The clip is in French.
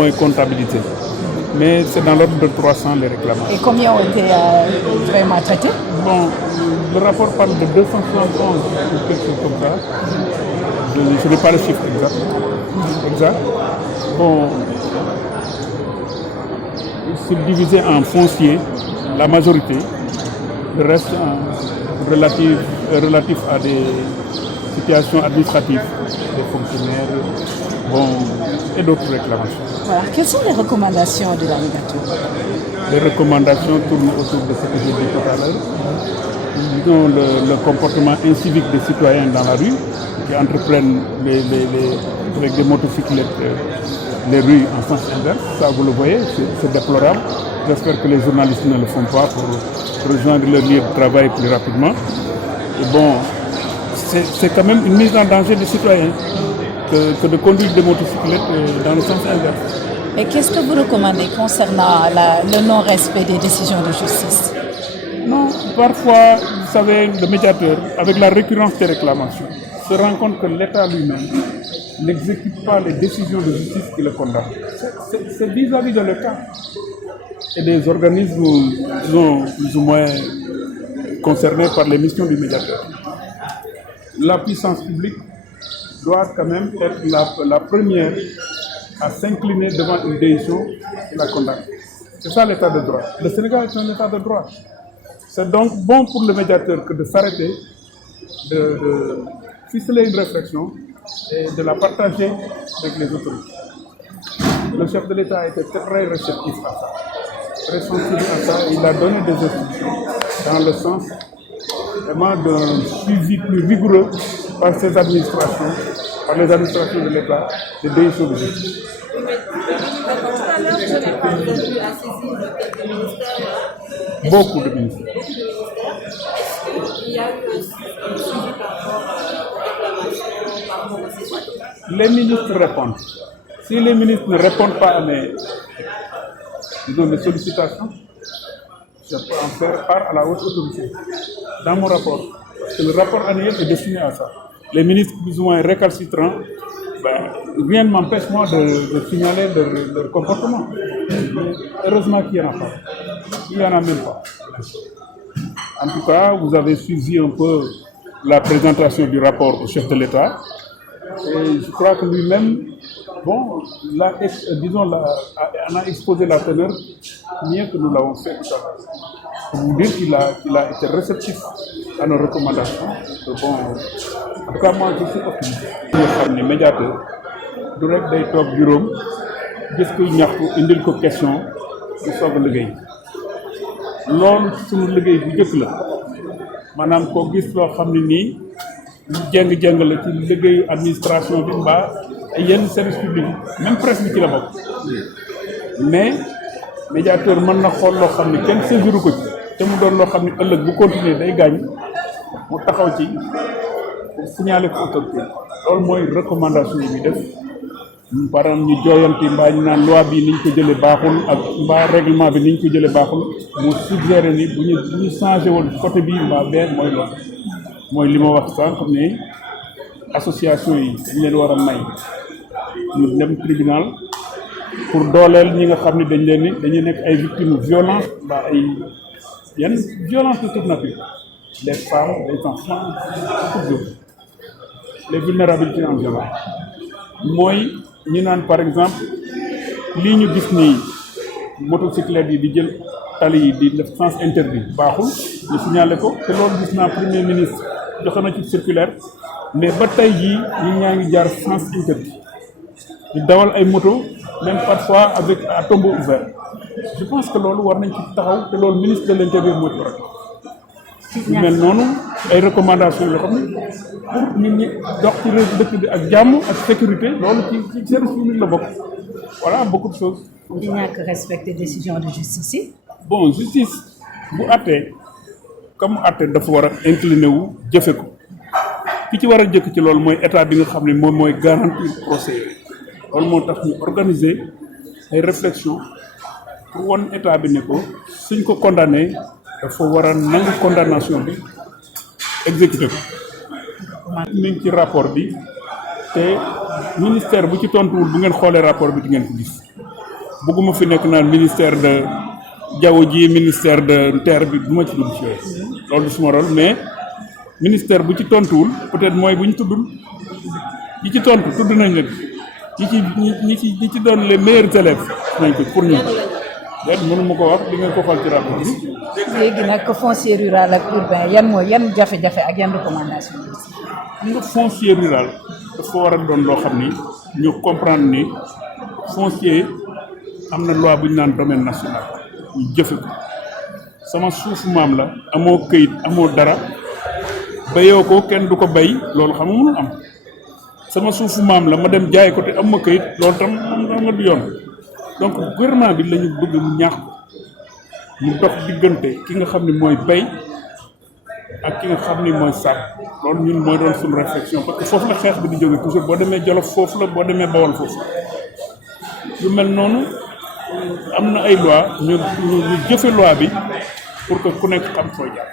moins comptabilisés. Mais c'est dans l'ordre de 300 les réclamations. Et combien ont été vraiment traités? Bon, le rapport parle de 271 ou quelque chose comme ça. Je n'ai pas le chiffre exact. Bon, c'est divisé en foncier, la majorité, le reste relatif à des situations administratives, des fonctionnaires, bon, et d'autres réclamations. Voilà. Quelles sont les recommandations de la médiateur? Les recommandations tournent autour de ce que j'ai dit tout à l'heure. Disons le comportement incivique des citoyens dans la rue, qui entreprennent avec des motocyclettes les rues en sens inverse. Ça, vous le voyez, c'est déplorable. J'espère que les journalistes ne le font pas pour rejoindre leur lieu de travail plus rapidement. Et bon, c'est quand même une mise en danger des citoyens que de conduire des motocyclettes dans le sens inverse. Et qu'est-ce que vous recommandez concernant le non-respect des décisions de justice? Non, parfois, vous savez, le médiateur, avec la récurrence des réclamations, se rend compte que l'État lui-même n'exécute pas les décisions de justice qui le condamnent. C'est vis-à-vis de l'État et des organismes, disons, plus ou moins concernés par les missions du médiateur. La puissance publique doit quand même être la première à s'incliner devant une décision et la condamner. C'est ça l'état de droit. Le Sénégal est un état de droit. C'est donc bon pour le médiateur que de s'arrêter, de ficeler une réflexion et de la partager avec les autorités. Le chef de l'État a été très réceptif à ça, très sensible à ça. Il a donné des instructions dans le sens vraiment d'un suivi plus rigoureux par ses administrations, par les administrations de l'État, des décisions de justice. Tout à l'heure, je n'ai pas entendu à saisir quelques ministères. Beaucoup de ministères. Est-ce qu'il y a eu un suivi par rapport aux réclamations, par rapport aux sessions? Les ministres répondent. Si les ministres ne répondent pas à mes sollicitations, je peux en faire part à la haute autorité dans mon rapport. Parce que le rapport annuel est destiné à ça. Les ministres plus ou moins récalcitrants, rien ne m'empêche moi de signaler leur comportement. Mais heureusement qu'il n'y en a pas. Il n'y en a même pas. En tout cas, vous avez suivi un peu la présentation du rapport au chef de l'État. Et je crois que lui-même, bon, on a exposé la teneur mieux que nous l'avons fait tout à l'heure. Pour vous dire qu'il a été réceptif à nos recommandations. Bon, en tout cas, moi, je suis optimiste. Nous sommes les médiateurs. Du rek day toog juróom gis kuy ñaxtu indil ko question ñu soog a liggéey loolu suñu liggéey bu njëkk la maanaam koo gis loo xam ne nii ñu jeng la ci liggéeyu administration bi mbaa ay yenn service public même presse bi ci la bokk mais médiateur mën na xool loo xam ne kenn saisiru ko ci te mu doon loo xam ne ëllëg bu continuer day gaañ mu taxaw ci pour signaler ko autorité loolu mooy recommandation yi ñu def par exemple ñu jooyanti mbaa ñu naan loi bi niñ ko jëlee baaxul ak mbaa règlement bi niñ ko jëlee baaxul mu suggéré ni bu ñu changé woon côté bii mbaa benn mooy loolu mooy li ma wax sànq ne association yi dañ leen war a may ñu dem tribunal pour dooleel ñi nga xam ne dañuy nekk ay victimes violence mbaa ay yenn violence de toute nature les femmes les enfants toujours les vulnérabilités en général mooy ñu naan par exemple lii ñu gis nii motocyclette yi di jël tali yi di def sens interdit baaxul ñu signalé ko te loolu gis naa premier ministre joxe na ci circulaire mais ba tey jii ñi ñaa ngi jaar sens interdit di dawal ay moto même parfois avec à tombeau ouvert je pense que loolu war nañ ci taxaw te loolu ministre de l'intérieur moo ci war a mel noonu ay recommandations yoo xam ne pour nit ñi dox ci réew dëkk bi ak jàmm ak sécurité loolu ci service public la bokk voilà beaucoup de choses. di ñàkk respecter décision de justice yi. bon justice bu àttee comme àttee dafa war a incliné wu jëfe ko ki ci war a jëkk ci loolu mooy état bi nga xam ne moom mooy garantir procès loolu moo tax ñu organiser ay réflexion pour won état bi ne ko suñ ko condamné dafa war a nangu condamnation bi exécuté ko. mi ngi ci rapport bi te ministère bu ci tontuwul bu ngeen xoolee rapport bi di ngeen ko gis bëgguma fi nekk naan ministère de jaww ji ministère de terre bi du ma ci dugg ci yooyu loolu du suma rôle mais ministère bu ci tontuwul peut-être mooy bu ñu tuddul ñi ci tontu tudd nañ leen ñi ci doon les meilleurs élèves nañ ko pour ñun léegi mënu ma ko wax di ngeen ko xool ci rapport bi. léegi nag foncier rural ak urbain yan jafe-jafe ak yan recommandation xam nga foncier rural dafa war a doon loo xam ni ñu comprendre ni foncier am na loi bu ñu naan domaine national ñu jëfe ko sama suufu maam la amoo këyit amoo dara bayoo ko kenn du ko bay loolu xam nga mënul am sama suufu maam la ma dem jaay ko te am ma këyit loolu tam xam nga du yoon donc gouvernement bi la ñu bëgg mu ñaax ko mu dox diggante ki nga xam ni mooy bay ak ki nga xam ni mooy sàmm loolu ñun mooy doon suñu réflexion parce que foofu la xeex bi di jóge toujours boo demee Jolof foofu la boo demee Bawol foofu lu mel noonu am na ay loi ñu jëfe loi bi pour que ku nekk xam fooy jaar